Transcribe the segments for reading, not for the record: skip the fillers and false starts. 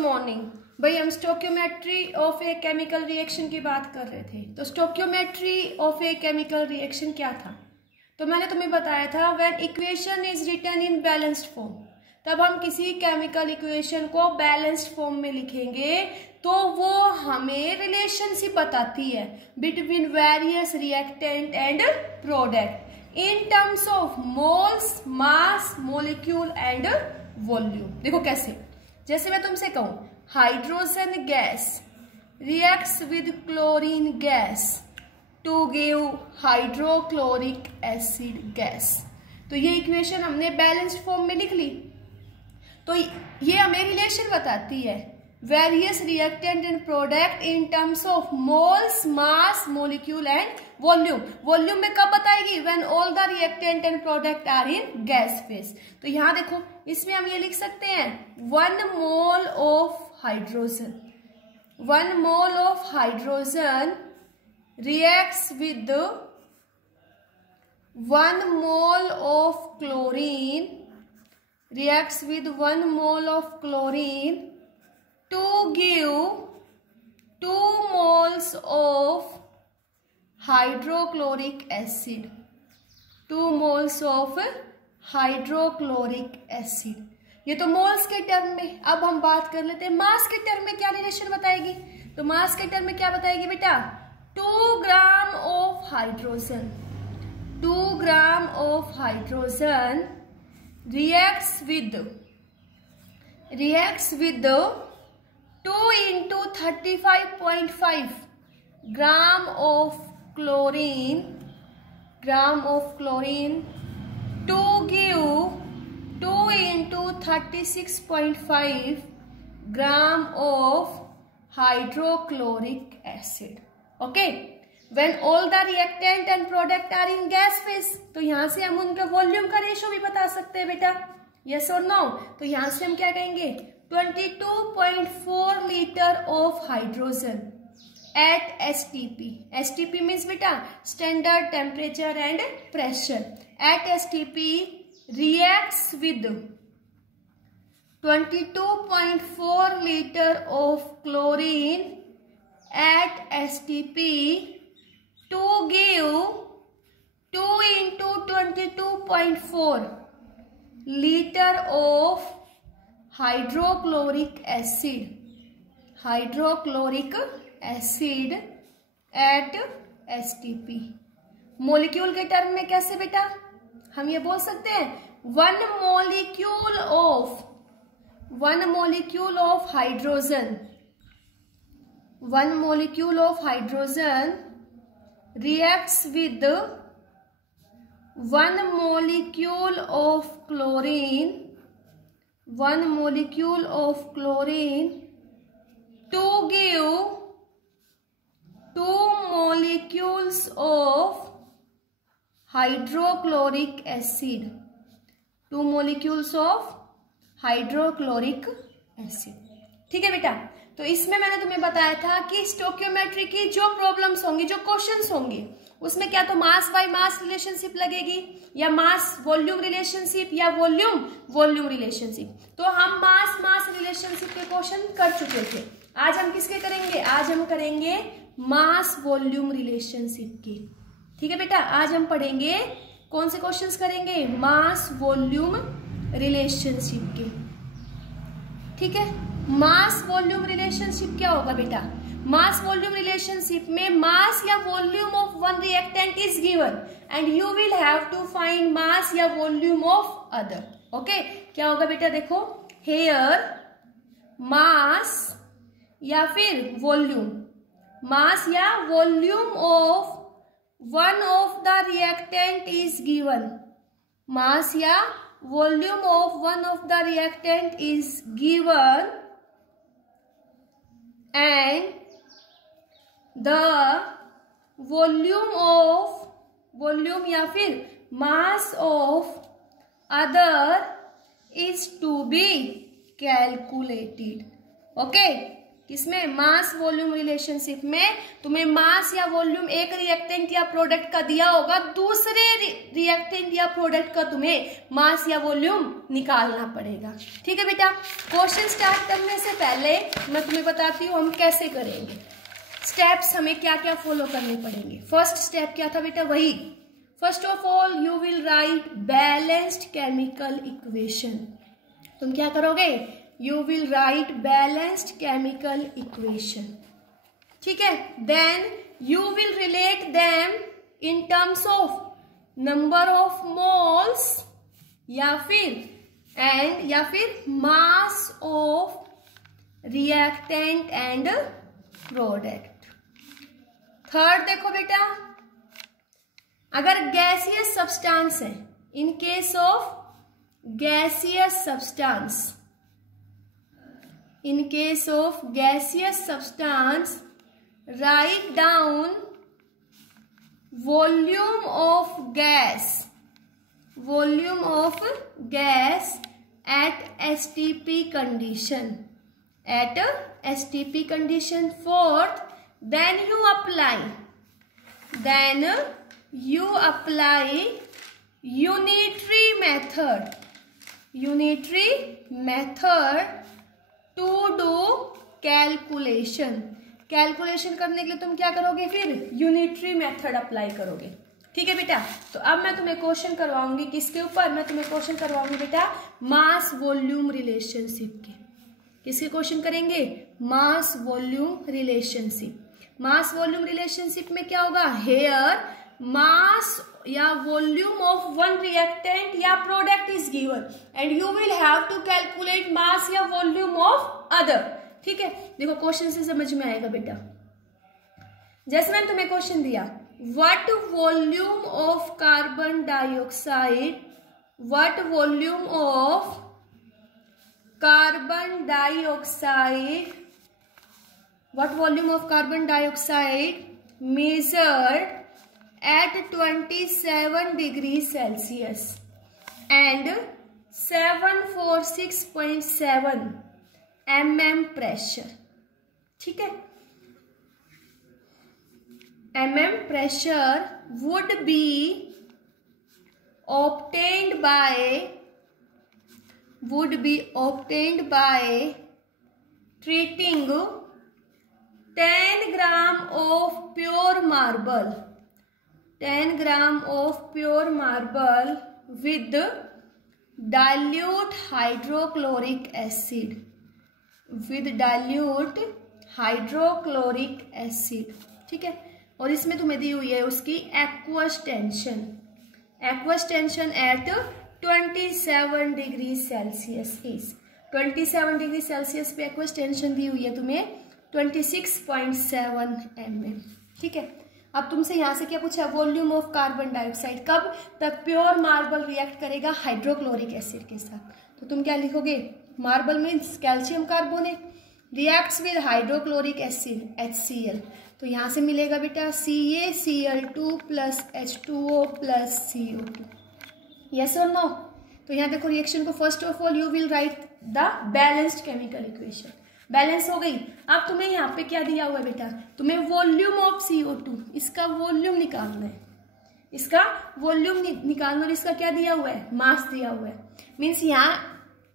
Morning. भाई हम stoichiometry of a chemical reaction की बात कर रहे थे। तो stoichiometry of a chemical reaction क्या था? तो मैंने तुम्हें बताया था when equation is written in balanced form, तब हम किसी केमिकल इक्वेशन को बैलेंस्ड फॉर्म में लिखेंगे तो वो हमें रिलेशनशिप बताती है between various reactant and product in terms of moles, mass, molecule and volume. देखो कैसे, जैसे मैं तुमसे कहूं hydrogen gas reacts with chlorine gas to give hydrochloric acid gas. तो ये इक्वेशन हमने बैलेंस्ड फॉर्म में लिख ली। तो ये हमें रिलेशन बताती है various reactant and product in terms of moles, mass, molecule and volume. Volume में कब बताएगी? When all the reactant and product are in gas phase. तो यहां देखो, इसमें हम ये लिख सकते हैं 1 mole of hydrogen, 1 mole of hydrogen reacts with 1 mole of chlorine, reacts with 1 mole of chlorine to give 2 moles of hydrochloric acid, 2 moles of hydrochloric acid। ये तो मोल्स के टर्म में। अब हम बात कर लेते हैं मास के टर्म में क्या रिलेशन बताएगी। तो मास के टर्म में क्या बताएगी बेटा? 2 ग्राम of hydrogen, 2 gram of hydrogen reacts with 2 into 35.5 gram of chlorine to give 2 into 36.5 gram of hydrochloric acid। Okay, when all the reactant and product are in gas phase. तो यहां से हम उनके वॉल्यूम का रेशो भी बता सकते हैं बेटा, यस और नो। तो यहां से हम क्या कहेंगे 22.4 litre of hydrogen at STP. STP means बेटा standard temperature and pressure. At STP reacts with 22.4 litre of chlorine at STP to give 2 into 22.4 liter of hydrochloric acid at STP। Molecule के term में कैसे बेटा हम ये बोल सकते हैं 1 molecule of hydrogen, 1 molecule of hydrogen reacts with 1 molecule of chlorine, 1 molecule of chlorine to give 2 molecules of hydrochloric acid, 2 molecules of hydrochloric acid। ठीक है बेटा। तो इसमें मैंने तुम्हें बताया था कि स्टोकियोमेट्री की जो प्रॉब्लम्स होंगी, जो क्वेश्चंस होंगे, उसमें क्या तो मास बाय मास रिलेशनशिप लगेगी, या मास वॉल्यूम रिलेशनशिप, या वॉल्यूम वॉल्यूम रिलेशनशिप। तो हम मास मास रिलेशनशिप के क्वेश्चन कर चुके थे। आज हम किसके करेंगे? आज हम करेंगे मास वॉल्यूम रिलेशनशिप के। ठीक है बेटा, आज हम पढ़ेंगे कौन से क्वेश्चंस करेंगे? मास वॉल्यूम रिलेशनशिप के। ठीक है, मास वॉल्यूम रिलेशनशिप क्या होगा बेटा? मास वॉल्यूम रिलेशनशिप में मास या volume of one reactant is given and you will have to find mass या वॉल्यूम ऑफ अदर। ओके, क्या होगा बेटा? देखो हेयर मास या फिर वॉल्यूम, मास या volume of one of the reactant is given, mass या volume of one of the reactant is given and the volume या फिर mass of other is to be calculated। Okay, किसमें? Mass volume relationship में तुम्हें मास या volume एक reactant या product का दिया होगा, दूसरे रिएक्टेंट या प्रोडक्ट का तुम्हें मास या वॉल्यूम निकालना पड़ेगा। ठीक है बेटा, क्वेश्चन स्टार्ट करने से पहले मैं तुम्हें बताती हूँ हम कैसे करेंगे, स्टेप्स हमें क्या क्या फॉलो करने पड़ेंगे। फर्स्ट स्टेप क्या था बेटा? वही, first of all you will write balanced chemical equation. तुम क्या करोगे? You will write balanced chemical equation. ठीक है, then you will relate them in terms of number of moles या फिर mass of reactant and product. Third देखो बेटा, अगर गैसियस सब्सटेंस है, in case of gaseous substance, in case of gaseous substance, write down volume of gas at STP condition, Fourth, then you apply unitary method to do calculation करने के लिए तुम क्या करोगे? फिर यूनिटरी मेथड अप्लाई करोगे। ठीक है बेटा, तो अब मैं तुम्हें क्वेश्चन करवाऊंगी किसके ऊपर? मैं तुम्हें क्वेश्चन करवाऊंगी बेटा मास वॉल्यूम रिलेशनशिप के। किसके क्वेश्चन करेंगे? Mass volume relationship. Mass volume relationship में क्या होगा? हेयर मास या वॉल्यूम ऑफ वन रिएक्टेंट या product is given and you will have to calculate mass या वॉल्यूम ऑफ अदर। ठीक है, देखो क्वेश्चन से समझ में आएगा बेटा। जैसे मैंने तुम्हें क्वेश्चन दिया, what volume of carbon dioxide measured at 27 degrees Celsius and 746.7 mm pressure. ठीक है, mm pressure would be obtained by treating 10 gram of pure marble with dilute hydrochloric acid. ठीक है, और इसमें तुम्हें दी हुई है उसकी aqueous tension eight 27 degree Celsius is 27 degree Celsius पे एक्वस टेंशन दी हुई है तुम्हें 26.7 mm। ठीक है, अब तुमसे यहां से क्या पूछा? वॉल्यूम ऑफ कार्बन डाइऑक्साइड कब तक प्योर मार्बल रिएक्ट करेगा हाइड्रोक्लोरिक एसिड के साथ। तो तुम क्या लिखोगे? Marble means calcium carbonate reacts with hydrochloric acid HCl। तो यहां से मिलेगा बेटा CaCl2 plus H2O plus CO2। Yes और नो? तो यहाँ देखो रिएक्शन को first of all you will write the balanced chemical equation. Balance हो गई। अब तुम्हें यहाँ पे क्या दिया हुआ है बेटा? तुम्हें वॉल्यूम ऑफ CO2, इसका वॉल्यूम निकालना है, और इसका क्या दिया हुआ है? मास दिया हुआ है। मीन्स यहाँ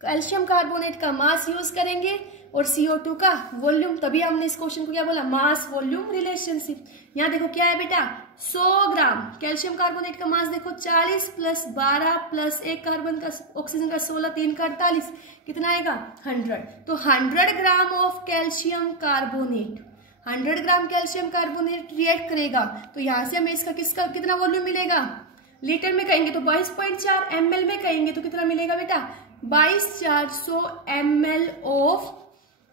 कैल्शियम कार्बोनेट का मास यूज करेंगे और CO2 का वॉल्यूम, तभी हमने इस क्वेश्चन को क्या बोला? मास वॉल्यूम रिलेशनशिप। यहाँ देखो क्या है बेटा? 100 ग्राम कैल्शियम कार्बोनेट का मास देखो 40 प्लस 12 प्लस 1 कार्बन का ऑक्सीजन का 16 3 का 48, कितना आएगा? 100। तो 100 gram of calcium carbonate 100 gram calcium carbonate react करेगा। तो यहाँ से हमें इसका कितना वॉल्यूम मिलेगा? लीटर में कहेंगे तो 22.4, ml में कहेंगे तो कितना मिलेगा बेटा? 22,400 ml of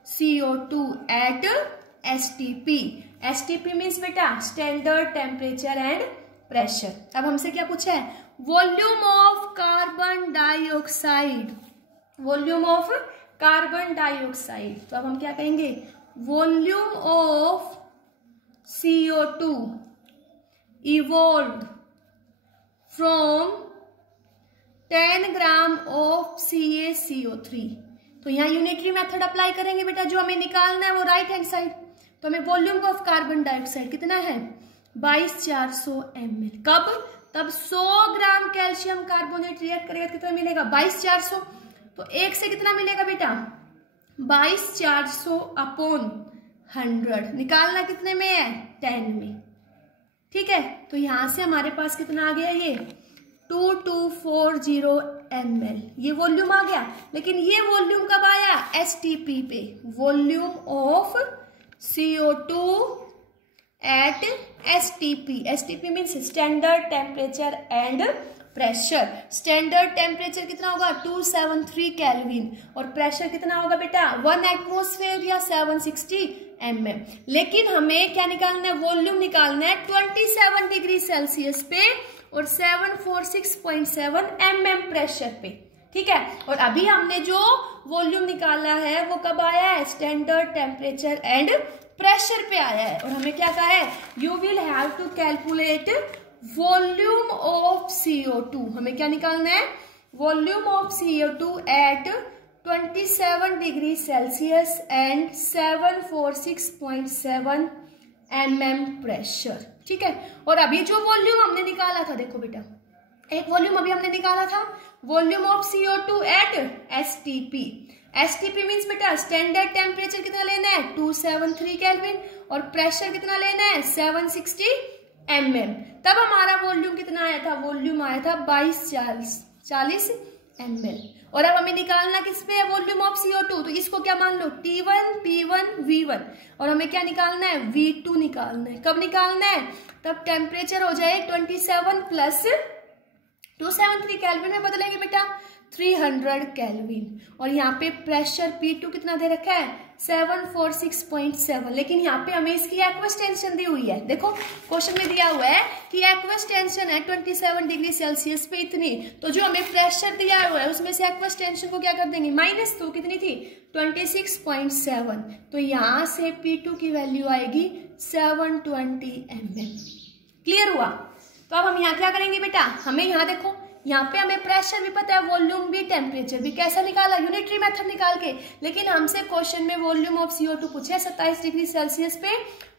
CO2 at STP। STP means बेटा स्टैंडर्ड टेम्परेचर एंड प्रेशर। अब हमसे क्या पूछा है? Volume of carbon dioxide. तो अब हम क्या कहेंगे? Volume of CO2 evolved from 10 gram of CaCO3 तो यहाँ यूनिटरी मेथड अप्लाई करेंगे बेटा। जो हमें निकालना है वो राइट हैंड साइड, तो हमें वॉल्यूम ऑफ कार्बन डाइऑक्साइड कितना है 22,400 ml। कब? तब 100 ग्राम कैल्शियम कार्बोनेट रिएक्ट करेगा कितना मिलेगा 22,400। तो एक से कितना मिलेगा बेटा 22,400 अपॉन 100। निकालना कितने में है 10 में। ठीक है, तो यहां से हमारे पास कितना आ गया ये 2240 ml, ये वॉल्यूम आ गया। लेकिन ये वॉल्यूम कब आया STP पे, volume of CO2 at STP। STP means standard temperature and pressure. Standard temperature कितना होगा 273 केल्विन और प्रेशर कितना होगा बेटा 1 एटमोस्फेयर या 760 mm। लेकिन हमें क्या निकालना है वॉल्यूम निकालना है 27 डिग्री सेल्सियस पे और 746.7 mm प्रेशर पे। ठीक है, और अभी हमने जो वॉल्यूम निकाला है वो कब आया है स्टैंडर्ड टेम्परेचर एंड प्रेशर पे आया है। और हमें क्या कहा है you will have to calculate volume of CO2। हमें क्या निकालना है volume of CO2 at 27 degree Celsius and 746.7 mm pressure. ठीक है, और अभी जो वॉल्यूम हमने निकाला था देखो बेटा, एक वॉल्यूम अभी हमने निकाला था volume of CO2 at STP। STP means बेटा स्टैंडर्ड टेम्परेचर कितना लेना है 273 केल्विन और प्रेशर कितना लेना है 760 mm। तब हमारा वॉल्यूम कितना आया था, वॉल्यूम आया था 2240 ml। और अब हमें निकालना किस पे है वॉल्यूम ऑफ CO2, तो इसको क्या मान लो T1 P1 V1 और हमें क्या निकालना है V2 निकालना है। कब निकालना है तब टेम्परेचर हो जाए 27 प्लस 273 केल्विन में बदलेंगे बेटा 300 केल्विन और यहाँ पे प्रेशर P2 कितना दे रखा है 746.7। लेकिन यहाँ पे हमें इसकी एक्वस टेंशन दी हुई है। देखो क्वेश्चन में दिया हुआ है कि एक्वस टेंशन है 27 डिग्री सेल्सियस पे इतनी, तो जो हमें प्रेशर दिया हुआ है उसमें से एक्वस टेंशन को क्या कर देंगे माइनस, तो कितनी थी 26.7। तो यहाँ से P2 की वैल्यू आएगी 720 mm। क्लियर हुआ? तो अब हम यहाँ क्या करेंगे बेटा, हमें यहाँ देखो यहाँ पे हमें प्रेशर भी पता है वॉल्यूम भी टेम्परेचर भी, कैसा निकाला यूनिटरी मेथड निकाल के। लेकिन हमसे क्वेश्चन में वॉल्यूम ऑफ CO2 पूछे 27 डिग्री सेल्सियस पे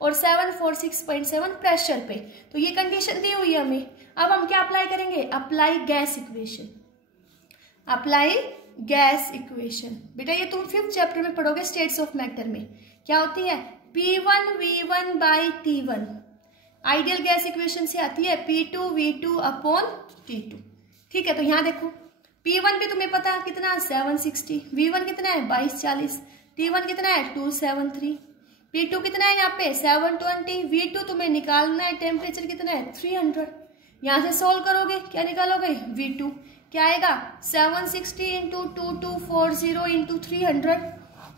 और 746.7 प्रेशर पे, तो ये कंडीशन दी हुई है हमें। अब हम क्या अप्लाई करेंगे, apply gas equation. Apply gas equation बेटा ये तुम 5th चैप्टर में पढ़ोगे स्टेट्स ऑफ मैटर में। क्या होती है P1V1 by T1, ideal gas equation से आती है P2V2 अपॉन T2। ठीक है, तो यहाँ देखो P1 भी तुम्हें पता कितना 760, V1 कितना है 2240, T1 कितना है 273, P2 कितना है यहाँ पे 720, V2 तुम्हें निकालना है टेम्परेचर कितना है 300। यहाँ से सोल्व करोगे क्या निकालोगे V2 क्या आएगा 760 इंटू 2240 इंटू 300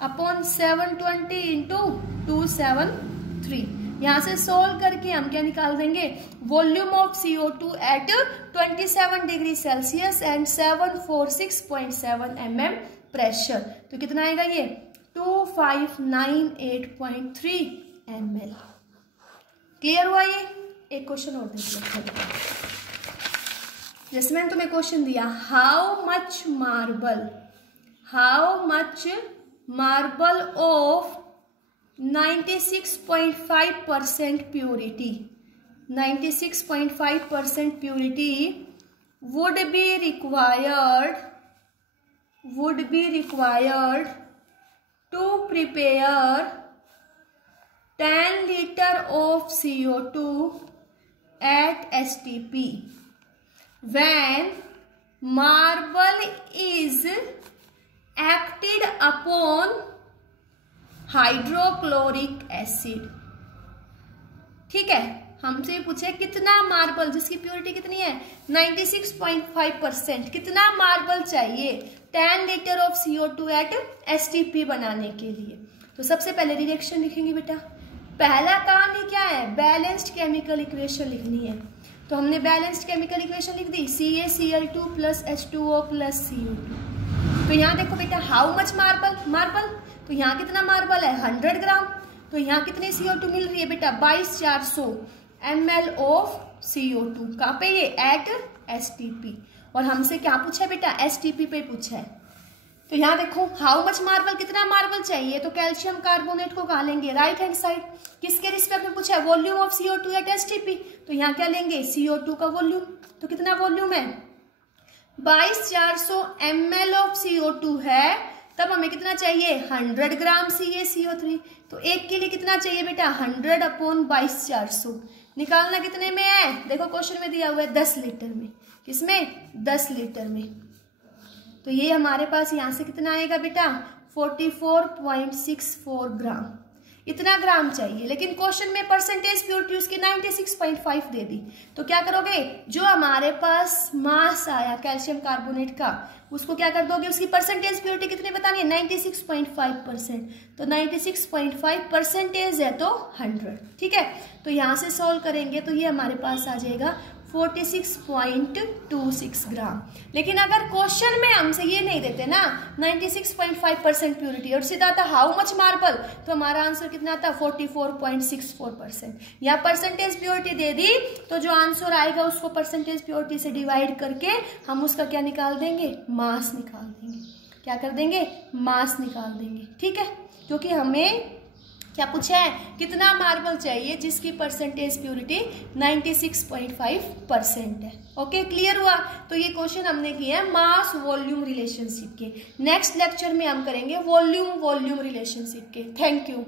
अपॉन 720 इंटू 273। यहाँ से सोल्व करके हम क्या निकाल देंगे volume of CO2 at 27 degree Celsius and 746.7 mm pressure. तो कितना आएगा ये 2598.3 ml। क्लियर हुआ? ये एक क्वेश्चन और देखिए, जैसे मैंने तुम्हें क्वेश्चन दिया how much marble of 96.5% purity, 96.5% purity would be required to prepare 10 liter of CO2 at STP when marble is acted upon hydrochloric acid. ठीक है, हमसे पूछे कितना मार्बल जिसकी प्योरिटी कितनी है 96.5%, कितना मार्बल चाहिए 10 litre of CO2 at STP बनाने के लिए। तो सबसे पहले रिएक्शन लिखेंगे बेटा। पहला काम ही क्या है बैलेंस्ड केमिकल इक्वेशन लिखनी है। तो हमने बैलेंस्ड केमिकल इक्वेशन लिख दी CaCl2 plus H2O plus CO2। तो यहाँ देखो बेटा हाउ मच मार्बल, तो यहाँ कितना मार्बल है 100 ग्राम, तो यहाँ कितनी CO2 मिल रही है बेटा 22,400 ml ऑफ CO2। कहाँ पे ये एट STP। और हमसे क्या पूछा है बेटा STP पे पूछा है। तो तो यहाँ देखो हाउ मच मार्बल, कितना मार्बल चाहिए, तो कैल्शियम कार्बोनेट को कहाँ लेंगे, राइट हैंड साइड। किसके रिस्पेक्ट में पूछा है, volume of CO2 at STP, तो यहाँ क्या लेंगे, CO2 का वॉल्यूम। तो कितना वॉल्यूम है, 22,400 ml ऑफ CO2 है, तब हमें कितना चाहिए, 100 ग्राम CaCO3। तो एक के लिए कितना चाहिए बेटा, 100 अपॉन 22,400। निकालना कितने में है, देखो क्वेश्चन में दिया हुआ है 10 लीटर में। किसमें, 10 लीटर में। तो ये हमारे पास यहाँ से कितना आएगा बेटा, 44.64 ग्राम, इतना ग्राम चाहिए। लेकिन क्वेश्चन में परसेंटेज प्योरिटी उसकी 96.5 दे दी। तो क्या करोगे, जो हमारे पास मास आया कैल्शियम कार्बोनेट का, उसको क्या कर दोगे, उसकी परसेंटेज प्योरिटी कितनी बतानी है, 96.5%। तो 96.5% है तो 100, ठीक है। तो यहाँ से सॉल्व करेंगे तो ये हमारे पास आ जाएगा 46.26 ग्राम। लेकिन अगर क्वेश्चन में हमसे ये नहीं देते ना 96.5% प्योरिटी और सीधा था हाउ मच मार्बल, तो हमारा आंसर कितना था 44.64%। या परसेंटेज प्योरिटी दे दी तो जो आंसर आएगा उसको परसेंटेज प्योरिटी से डिवाइड करके हम उसका क्या निकाल देंगे, मास निकाल देंगे। क्या कर देंगे, मास निकाल देंगे, ठीक है। क्योंकि हमें क्या पूछा है, कितना मार्बल चाहिए जिसकी परसेंटेज प्योरिटी 96.5% है। ओके, क्लियर हुआ। तो ये क्वेश्चन हमने किया है मास वॉल्यूम रिलेशनशिप के। नेक्स्ट लेक्चर में हम करेंगे वॉल्यूम रिलेशनशिप के। Thank you.